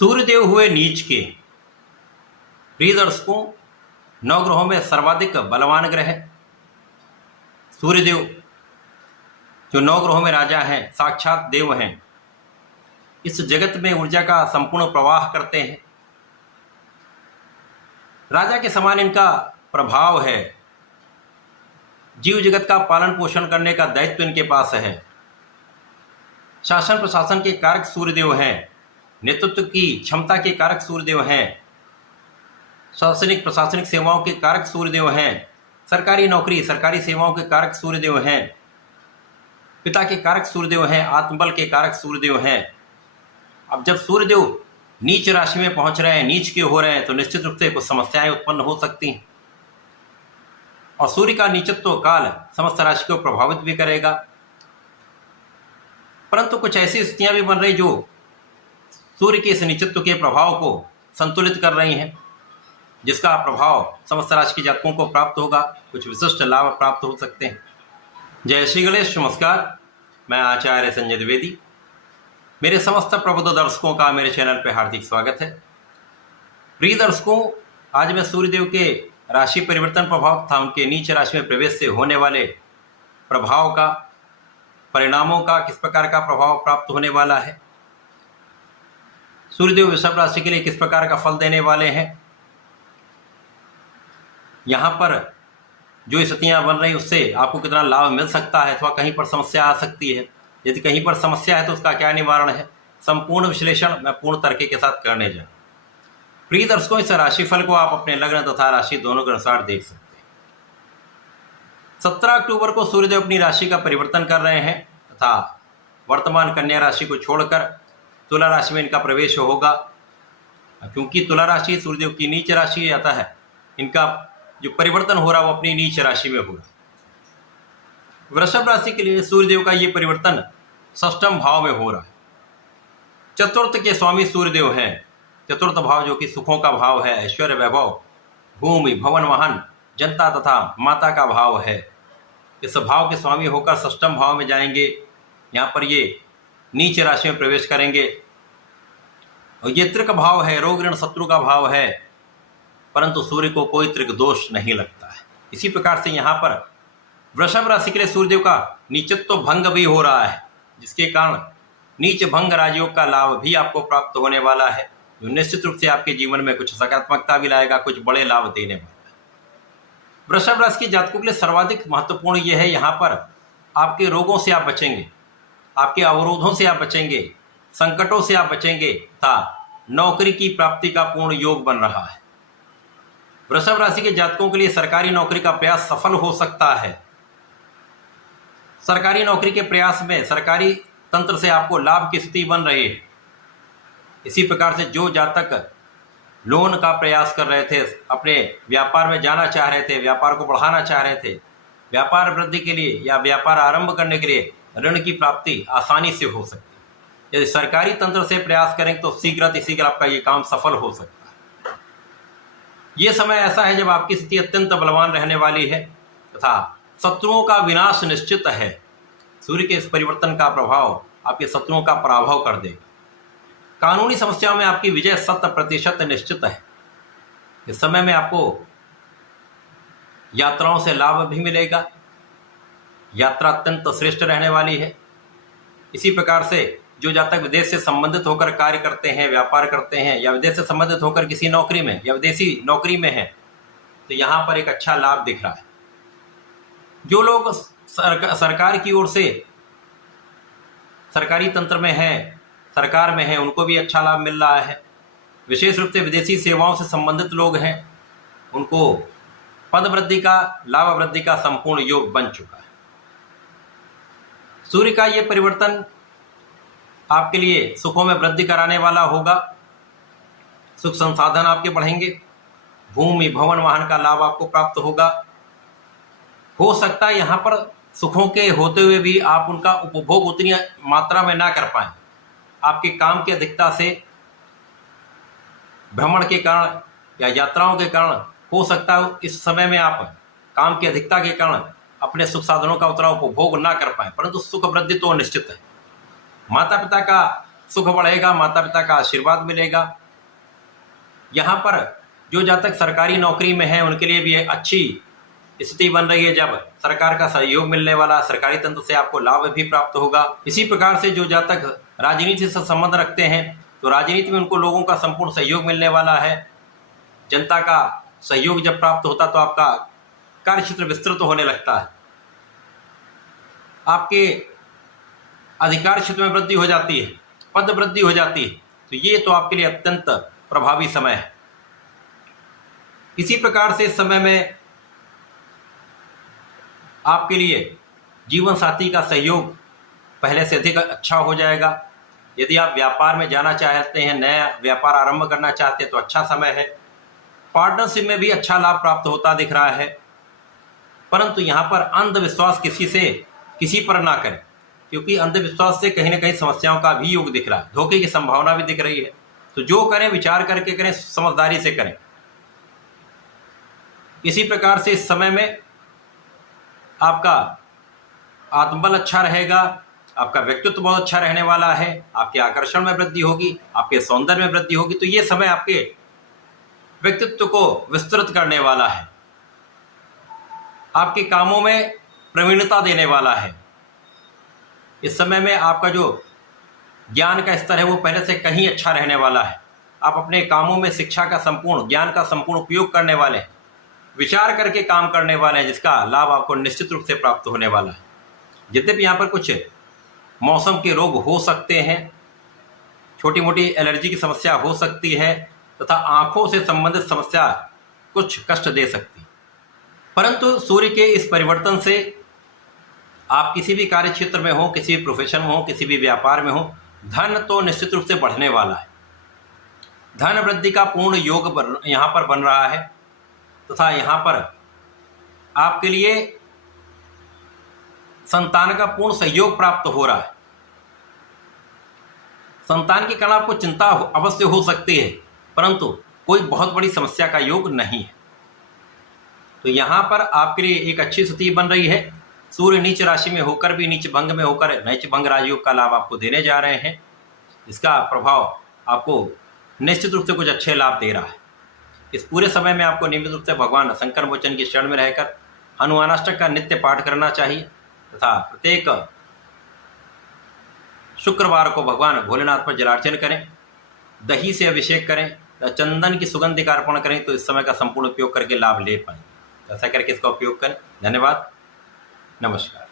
सूर्यदेव हुए नीच के। प्रिय दर्शकों, नवग्रहों में सर्वाधिक बलवान ग्रह है सूर्यदेव, जो नवग्रहों में राजा हैं, साक्षात देव हैं। इस जगत में ऊर्जा का संपूर्ण प्रवाह करते हैं। राजा के समान इनका प्रभाव है। जीव जगत का पालन पोषण करने का दायित्व इनके पास है। शासन प्रशासन के कारक सूर्यदेव हैं। नेतृत्व की क्षमता के कारक सूर्यदेव हैं। शासनिक प्रशासनिक सेवाओं के कारक सूर्यदेव हैं। सरकारी नौकरी सरकारी सेवाओं के कारक सूर्यदेव हैं। पिता के कारक सूर्यदेव हैं। आत्मबल के कारक सूर्यदेव हैं। अब जब सूर्यदेव नीच राशि में पहुंच रहे हैं, नीच के हो रहे हैं, तो निश्चित रूप से कुछ समस्याएं उत्पन्न हो सकती हैं। और सूर्य का नीचत्व काल समस्त राशि को प्रभावित भी करेगा। परंतु कुछ ऐसी स्थितियां भी बन रही जो सूर्य के इस नीचत्व के प्रभाव को संतुलित कर रही हैं, जिसका प्रभाव समस्त राशि के जातकों को प्राप्त होगा। कुछ विशिष्ट लाभ प्राप्त हो सकते हैं। जय श्री गणेश। नमस्कार, मैं आचार्य संजय द्विवेदी। मेरे समस्त प्रबुद्ध दर्शकों का मेरे चैनल पर हार्दिक स्वागत है। प्रिय दर्शकों, आज मैं सूर्यदेव के राशि परिवर्तन प्रभाव तथा उनके नीच राशि में प्रवेश से होने वाले प्रभाव का, परिणामों का, किस प्रकार का प्रभाव प्राप्त होने वाला है, सूर्यदेव वृषभ राशि के लिए किस प्रकार का फल देने वाले हैं, यहाँ पर जो स्थितियाँ बन रही उससे आपको कितना लाभ मिल सकता है अथवा कहीं पर समस्या आ सकती है। यदि कहीं पर समस्या है तो उसका क्या निवारण है, संपूर्ण विश्लेषण मैं पूर्ण तरीके के साथ करने जा। प्रिय दर्शकों, इस राशिफल को आप अपने लग्न तथा राशि दोनों के अनुसार देख सकते हैं। 17 अक्टूबर को सूर्यदेव अपनी राशि का परिवर्तन कर रहे हैं तथा वर्तमान कन्या राशि को छोड़कर तुला राशि में इनका प्रवेश होगा। क्योंकि तुला राशि सूर्यदेव की नीच राशि आता है, इनका जो परिवर्तन हो रहा है वो अपनी नीच राशि में होगा। वृषभ राशि के लिए सूर्यदेव का ये परिवर्तन षष्ठम भाव में हो रहा है। चतुर्थ के स्वामी सूर्यदेव हैं। चतुर्थ भाव जो कि सुखों का भाव है, ऐश्वर्य, वैभव, भूमि, भवन, वाहन, जनता तथा माता का भाव है। इस भाव के स्वामी होकर षष्ठम भाव में जाएंगे। यहाँ पर ये नीच राशि में प्रवेश करेंगे। और ये त्रिक भाव है, रोग ऋण शत्रु का भाव है, परंतु सूर्य को कोई त्रिक दोष नहीं लगता है। इसी प्रकार से यहाँ पर वृषभ राशि के लिए सूर्यदेव का नीचत्व भंग भी हो रहा है, जिसके कारण नीच भंग राजयोग का लाभ भी आपको प्राप्त होने वाला है, जो निश्चित रूप से आपके जीवन में कुछ सकारात्मकता भी लाएगा, कुछ बड़े लाभ देने वाला है। वृषभ राशि के जातकों के लिए सर्वाधिक महत्वपूर्ण यह है, यहाँ पर आपके रोगों से आप बचेंगे, आपके अवरोधों से आप बचेंगे, संकटों से आप बचेंगे तथा नौकरी की प्राप्ति का पूर्ण योग बन रहा है। वृषभ राशि के जातकों के लिए सरकारी नौकरी का प्रयास सफल हो सकता है। सरकारी नौकरी के प्रयास में सरकारी तंत्र से आपको लाभ की स्थिति बन रही है। इसी प्रकार से जो जातक लोन का प्रयास कर रहे थे, अपने व्यापार में जाना चाह रहे थे, व्यापार को बढ़ाना चाह रहे थे, व्यापार वृद्धि के लिए या व्यापार आरंभ करने के लिए ऋण की प्राप्ति आसानी से हो सकती है। यदि सरकारी तंत्र से प्रयास करें तो शीघ्र आपका ये काम सफल हो सकता है। ये समय ऐसा है जब आपकी स्थिति अत्यंत बलवान रहने वाली है तथा शत्रुओं का विनाश निश्चित है। सूर्य के इस परिवर्तन का प्रभाव आपके शत्रुओं का पराभव कर देगा। कानूनी समस्याओं में आपकी विजय 100% निश्चित है। इस समय में आपको यात्राओं से लाभ भी मिलेगा। यात्रा अत्यंत श्रेष्ठ रहने वाली है। इसी प्रकार से जो जातक विदेश से संबंधित होकर कार्य करते हैं, व्यापार करते हैं, या विदेश से संबंधित होकर किसी नौकरी में या विदेशी नौकरी में हैं, तो यहाँ पर एक अच्छा लाभ दिख रहा है। जो लोग सरकार की ओर से सरकारी तंत्र में हैं, सरकार में हैं, उनको भी अच्छा लाभ मिल रहा है। विशेष रूप से विदेशी सेवाओं से संबंधित लोग हैं, उनको पद वृद्धि का, लाभ वृद्धि का संपूर्ण योग बन चुका है। सूर्य का ये परिवर्तन आपके लिए सुखों में वृद्धि कराने वाला होगा। सुख संसाधन आपके बढ़ेंगे। भूमि, भवन, वाहन का लाभ आपको प्राप्त होगा। हो सकता है यहाँ पर सुखों के होते हुए भी आप उनका उपभोग उतनी मात्रा में ना कर पाएं। आपके काम की अधिकता से, भ्रमण के कारण या यात्राओं के कारण हो सकता है इस समय में आप काम की अधिकता के कारण अपने सुख साधनों का उतना उपभोग ना कर पाएं, परंतु सुख वृद्धि तो निश्चित है। माता पिता का सुख बढ़ेगा, माता पिता का आशीर्वाद मिलेगा। यहाँ पर जो जातक सरकारी नौकरी में है उनके लिए भी अच्छी स्थिति बन रही है, जब सरकार का सहयोग मिलने वाला, सरकारी तंत्र से आपको लाभ भी प्राप्त होगा। इसी प्रकार से जो जातक राजनीति से संबंध रखते हैं तो राजनीति में उनको लोगों का संपूर्ण सहयोग मिलने वाला है। जनता का सहयोग जब प्राप्त होता तो आपका कार्य क्षेत्र विस्तृत होने लगता है, आपके अधिकार क्षेत्र में वृद्धि हो जाती है, पद वृद्धि हो जाती है। तो ये तो आपके लिए अत्यंत प्रभावी समय है। इसी प्रकार से इस समय में आपके लिए जीवन साथी का सहयोग पहले से अधिक अच्छा हो जाएगा। यदि आप व्यापार में जाना चाहते हैं, नया व्यापार आरंभ करना चाहते हैं तो अच्छा समय है। पार्टनरशिप में भी अच्छा लाभ प्राप्त होता दिख रहा है, परंतु यहाँ पर अंधविश्वास किसी पर ना करें, क्योंकि अंधविश्वास से कहीं ना कहीं समस्याओं का भी योग दिख रहा है, धोखे की संभावना भी दिख रही है। तो जो करें विचार करके करें, समझदारी से करें। इसी प्रकार से इस समय में आपका आत्मबल अच्छा रहेगा, आपका व्यक्तित्व बहुत अच्छा रहने वाला है, आपके आकर्षण में वृद्धि होगी, आपके सौंदर्य में वृद्धि होगी। तो ये समय आपके व्यक्तित्व को विस्तृत करने वाला है, आपके कामों में प्रवीणता देने वाला है। इस समय में आपका जो ज्ञान का स्तर है वो पहले से कहीं अच्छा रहने वाला है। आप अपने कामों में शिक्षा का संपूर्ण, ज्ञान का संपूर्ण उपयोग करने वाले हैं, विचार करके काम करने वाले हैं, जिसका लाभ आपको निश्चित रूप से प्राप्त होने वाला है। यद्यपि यहाँ पर कुछ मौसम के रोग हो सकते हैं, छोटी मोटी एलर्जी की समस्या हो सकती है, तथा आंखों से संबंधित समस्या कुछ कष्ट दे सकती है। परंतु सूर्य के इस परिवर्तन से आप किसी भी कार्य क्षेत्र में हो, किसी भी प्रोफेशन में हो, किसी भी व्यापार में हो, धन तो निश्चित रूप से बढ़ने वाला है। धन वृद्धि का पूर्ण योग यहाँ पर बन रहा है, तथा यहाँ पर आपके लिए संतान का पूर्ण सहयोग प्राप्त हो रहा है। संतान के कारण आपको चिंता अवश्य हो सकती है, परंतु कोई बहुत बड़ी समस्या का योग नहीं है। तो यहाँ पर आपके लिए एक अच्छी स्थिति बन रही है। सूर्य नीच राशि में होकर भी नीच भंग में होकर नीच भंग राजयोग का लाभ आपको देने जा रहे हैं। इसका प्रभाव आपको निश्चित रूप से कुछ अच्छे लाभ दे रहा है। इस पूरे समय में आपको नियमित रूप से भगवान शंकर मोचन की शरण में रहकर हनुमानाष्टक का नित्य पाठ करना चाहिए, तथा प्रत्येक शुक्रवार को भगवान भोलेनाथ पर जलार्चन करें, दही से अभिषेक करें, चंदन की सुगंधि का अर्पण करें, तो इस समय का संपूर्ण उपयोग करके लाभ ले पाएं। ऐसा करके इसका उपयोग करें। धन्यवाद, नमस्कार।